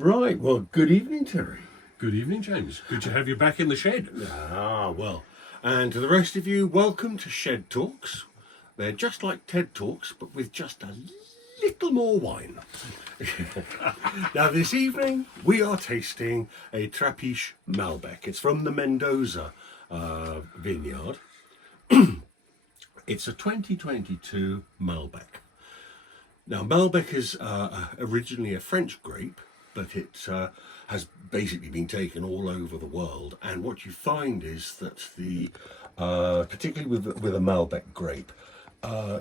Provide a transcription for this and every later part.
Right, well, good evening, Terry. Good evening, James. Good to have you back in the shed. Well, and to the rest of you, welcome to Shed Talks. They're just like TED Talks, but with just a little more wine. Now, this evening, we are tasting a Trapiche Malbec. It's from the Mendoza vineyard. It's a 2022 Malbec. Now, Malbec is originally a French grape, but it has basically been taken all over the world. And what you find is that particularly with a Malbec grape,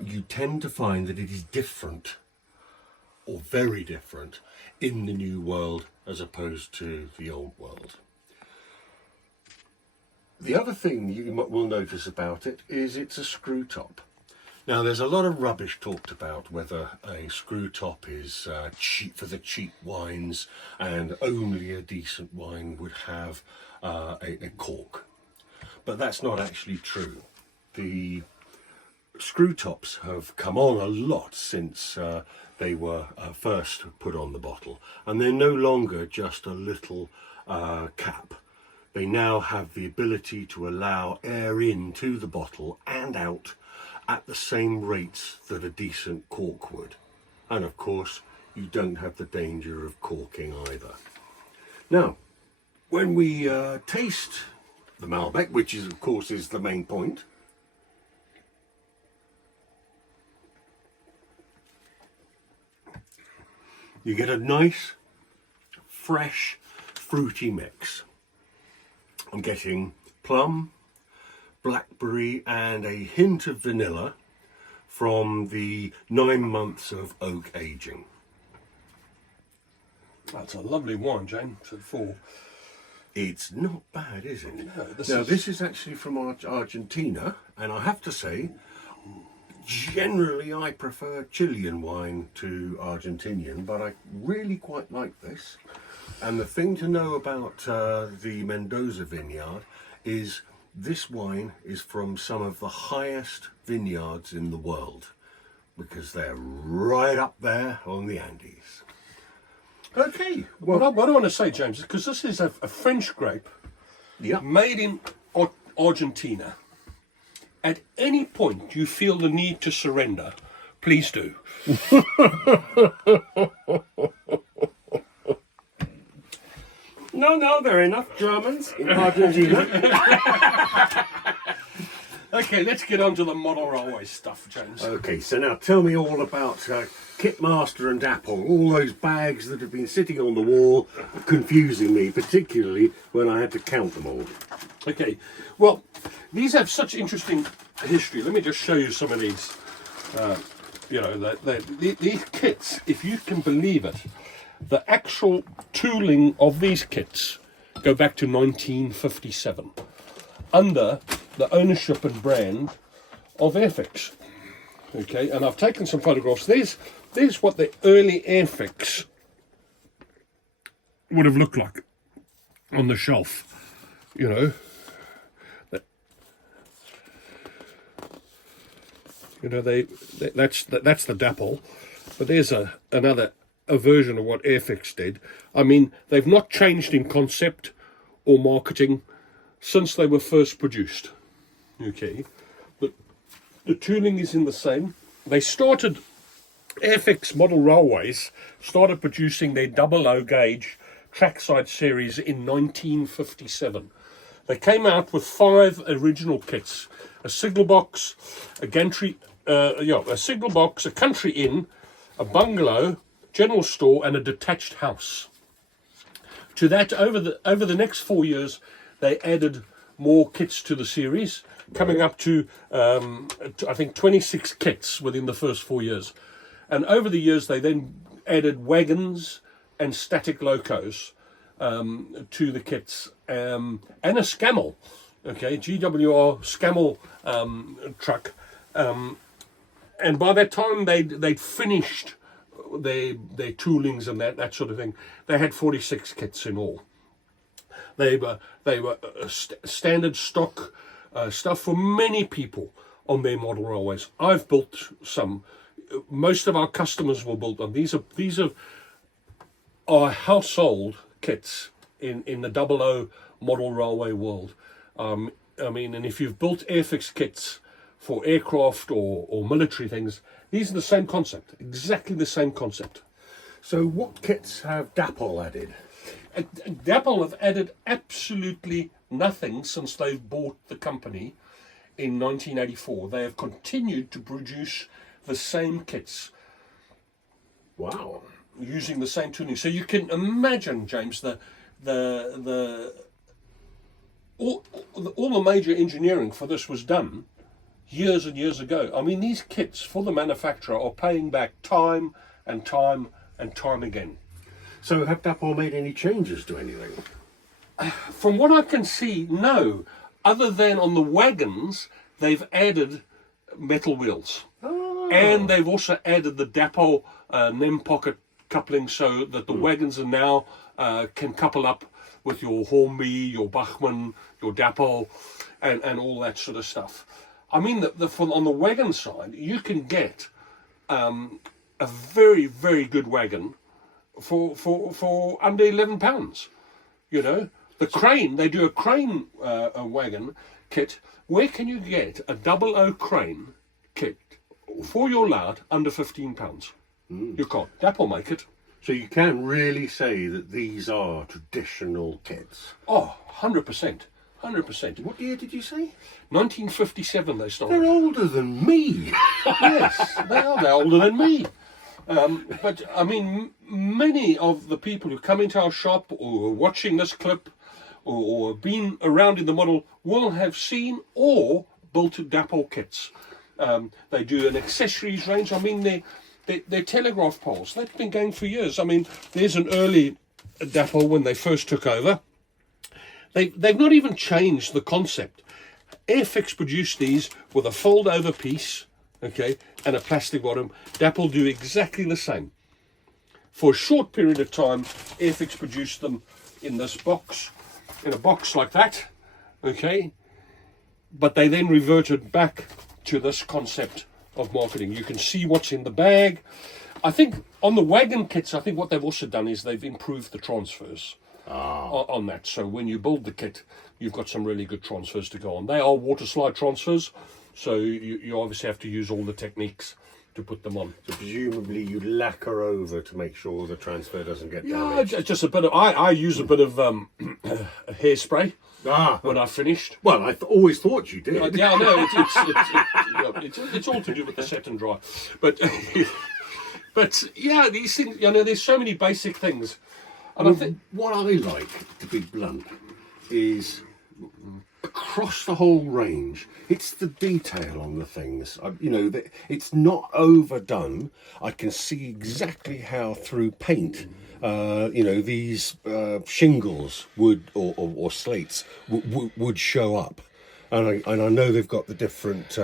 you tend to find that it is different, or very different, in the new world as opposed to the old world. The other thing you will notice about it is it's a screw top. Now, there's a lot of rubbish talked about whether a screw top is cheap for the cheap wines and only a decent wine would have a cork. But that's not actually true. The screw tops have come on a lot since they were first put on the bottle, and they're no longer just a little cap. They now have the ability to allow air into the bottle and out at the same rates that a decent cork would. And of course, you don't have the danger of corking either. Now, when we taste the Malbec, which is of course is the main point, you get a nice, fresh, fruity mix. I'm getting plum, blackberry and a hint of vanilla from the 9 months of oak aging. That's a lovely wine, James, at 4. It's not bad, is it? No, This is actually from Argentina, and I have to say, generally I prefer Chilean wine to Argentinian, but I really quite like this. And the thing to know about the Mendoza vineyard is this wine is from some of the highest vineyards in the world, because they're right up there on the Andes. Okay, well, what I want to say, James, is because this is a French grape, yeah. made in Argentina. At any point you feel the need to surrender, please do. No, there are enough Germans in Argentina. Okay, let's get on to the model railway stuff, James. Okay, so now tell me all about Kitmaster and Apple, all those bags that have been sitting on the wall, confusing me, particularly when I had to count them all. Okay, well, these have such interesting history. Let me just show you some of these. These kits, if you can believe it, the actual tooling of these kits go back to 1957 under the ownership and brand of Airfix. Okay, and I've taken some photographs. There's what the early Airfix would have looked like on the shelf. That's the Dapple, but there's another version of what Airfix did. I mean, they've not changed in concept or marketing since they were first produced. Okay, but the tooling is in the same. They started, Airfix Model Railways started producing their 00 gauge trackside series in 1957. They came out with 5 original kits: a signal box, a signal box, a country inn, a bungalow, general store, and a detached house. To that, over the next 4 years, they added more kits to the series, coming up to I think 26 kits within the first 4 years. And over the years, they then added wagons and static locos to the kits, and a Scamel, okay, GWR Scamel truck. And by that time, they'd finished their toolings and that sort of thing. They had 46 kits in all. They were standard stock stuff for many people on their model railways. I've built some. Most of our customers will build them. These are are household kits in the 00 model railway world. I mean, and if you've built Airfix kits for aircraft or military things, these are the same concept, exactly the same concept. So what kits have Dapple added? Dapple have added absolutely nothing since they've bought the company in 1984. They have continued to produce the same kits. Wow. Using the same tooling. So you can imagine, James, all the major engineering for this was done years and years ago. I mean, these kits for the manufacturer are paying back time and time and time again. So have Dapple made any changes to anything? From what I can see, no. Other than on the wagons, they've added metal wheels. Oh. And they've also added the Dapple NEM pocket coupling so that the wagons are now can couple up with your Hornby, your Bachmann, your Dapple, and all that sort of stuff. I mean, on the wagon side, you can get a very, very good wagon for under £11. You know, the crane, they do a crane a wagon kit. Where can you get a 00 crane kit for your lad under £15? You can't. Dapple make it. So you can really say that these are traditional kits. Oh, 100%. 100%. What year did you say? 1957 they started. They're older than me. Yes, they are. They're older than me. But, I mean, many of the people who come into our shop or are watching this clip or been around in the model will have seen or built Dapple kits. They do an accessories range. I mean, they're telegraph poles. They've been going for years. I mean, there's an early Dapple when they first took over. They've not even changed the concept. Airfix produced these with a fold-over piece, okay, and a plastic bottom. Dapple do exactly the same. For a short period of time, Airfix produced them in this box, in a box like that, okay, but they then reverted back to this concept of marketing. You can see what's in the bag. I think on the wagon kits, I think what they've also done is they've improved the transfers on that. So when you build the kit, you've got some really good transfers to go on. They are water slide transfers, so you obviously have to use all the techniques to put them on. So presumably you lacquer over to make sure the transfer doesn't get Yeah, damaged. just a bit of. I use a bit of hairspray Ah, when I've finished. well, I always thought you did. Yeah, no, it's all to do with the set and dry, but but yeah, these things. You know, there's so many basic things, and I think What I like, to be blunt, is across the whole range, it's the detail on the things. You know, it's not overdone. I can see exactly how through paint, you know, these shingles would or slates would show up. And I know they've got the different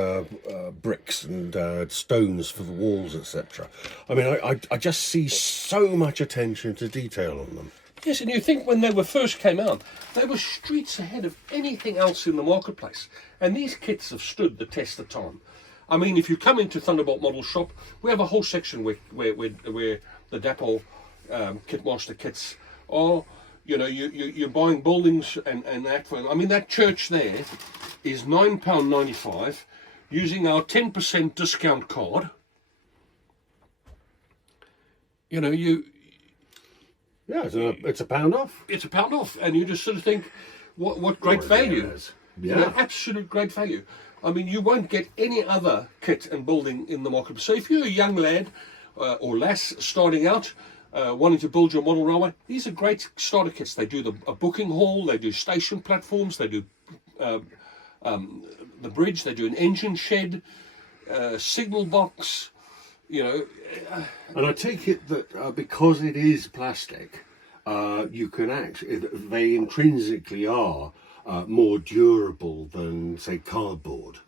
bricks and stones for the walls, etc. I mean, I just see so much attention to detail on them. yes, and you think when they were first came out, they were streets ahead of anything else in the marketplace, and these kits have stood the test of time. I mean, if you come into Thunderbolt Model Shop, we have a whole section where the Dapple Kitmaster kits are. You know, you're buying buildings and that. I mean, that church there is £9.95 using our 10% discount card. You know, Yeah, it's a pound off. it's £1 off, and you just sort of think, what great value. Yeah. You know, absolute great value. I mean, you won't get any other kit and building in the market. So if you're a young lad or lass starting out, wanting to build your model railway, these are great starter kits. They do a booking hall, they do station platforms, they do the bridge, they do an engine shed, signal box, you know. And I take it that because it is plastic, you can actually, they intrinsically are more durable than, say, cardboard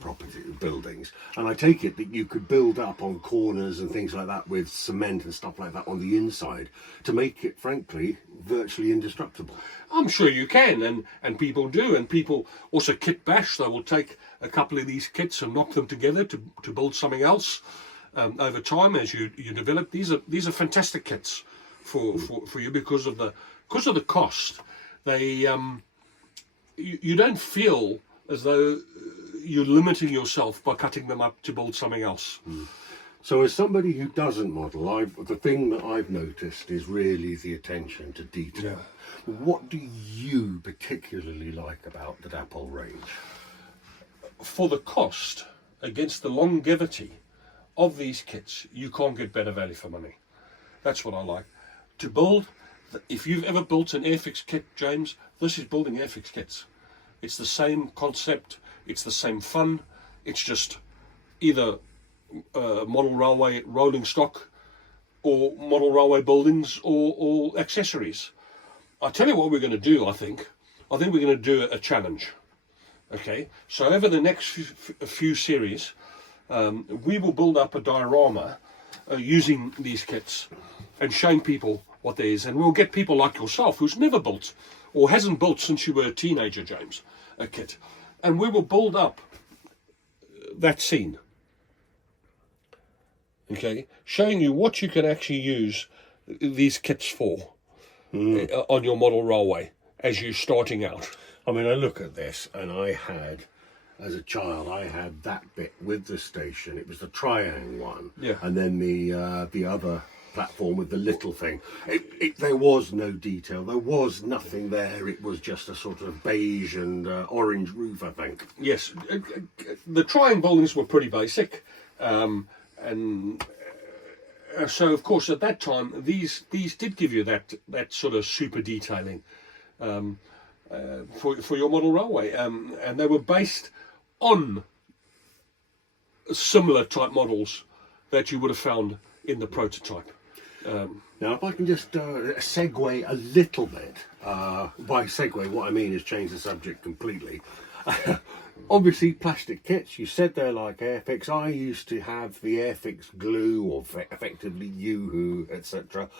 property buildings. And I take it that you could build up on corners and things like that with cement and stuff like that on the inside to make it, frankly, virtually indestructible. I'm sure you can, and people do, and people also kit bash. They will take a couple of these kits and knock them together to build something else over time as you develop. These are fantastic kits for you because of the cost. They you don't feel as though you're limiting yourself by cutting them up to build something else. So as somebody who doesn't model, the thing that I've noticed is really the attention to detail. What do you particularly like about the Dapple range? For the cost against the longevity of these kits, you can't get better value for money. That's what I like. To build, if you've ever built an Airfix kit, James, this is building Airfix kits. It's the same concept, it's the same fun, it's just either model railway rolling stock or model railway buildings or accessories. I tell you what we're going to do, I think we're going to do a challenge. Okay, so over the next few series, we will build up a diorama using these kits and showing people what there is. And we'll get people like yourself who's never built or hasn't built since you were a teenager, James, a kit. And we will build up that scene. Okay, showing you what you can actually use these kits for on your model railway as you're starting out. I mean, I look at this and as a child, I had that bit with the station. It was the triangle one. Yeah. And then the other platform with the little thing. There was no detail. There was nothing there. It was just a sort of beige and orange roof, I think. Yes, the triangle buildings were pretty basic. So, of course, at that time, these did give you that sort of super detailing for your model railway, and they were based on similar type models that you would have found in the prototype. Now, if I can just segue a little bit. By segue, what I mean is change the subject completely. Obviously, plastic kits, you said they're like Airfix. I used to have the Airfix glue, or effectively Yoo-hoo, etc.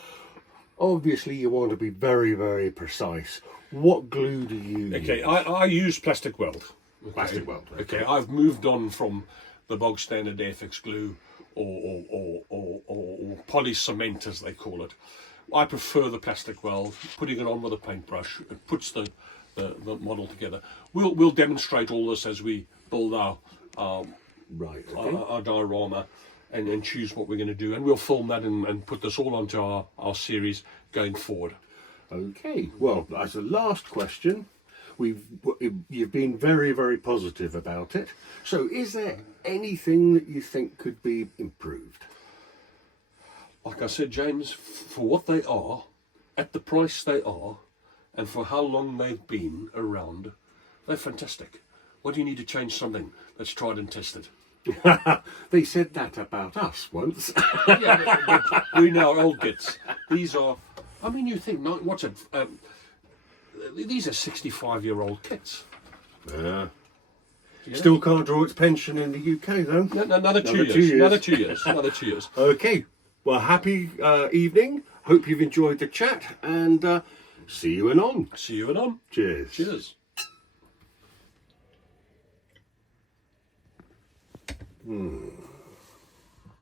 Obviously, you want to be very, very precise. What glue do you use? Okay, I use plastic weld. Okay. Plastic weld. Okay, I've moved on from the bog standard Airfix glue or poly cement, as they call it. I prefer the plastic weld. Putting it on with a paintbrush, it puts the model together. We'll demonstrate all this as we build our diorama and choose what we're going to do, and we'll film that and put this all onto our series going forward. Okay, well, as a last question, you've been very, very positive about it. So is there anything that you think could be improved? Like I said, James, for what they are, at the price they are, and for how long they've been around, they're fantastic. What do you need to change something that's tried and tested? They said that about us once. Yeah, but we know old bits. These are, I mean, you think, what's it? These are 65-year-old kits. Yeah. Still can't draw its pension in the UK, though. No, another 2 years. Another 2 years. Another 2 years. Okay. Well, happy evening. Hope you've enjoyed the chat, and see you anon. See you anon. Cheers. Cheers.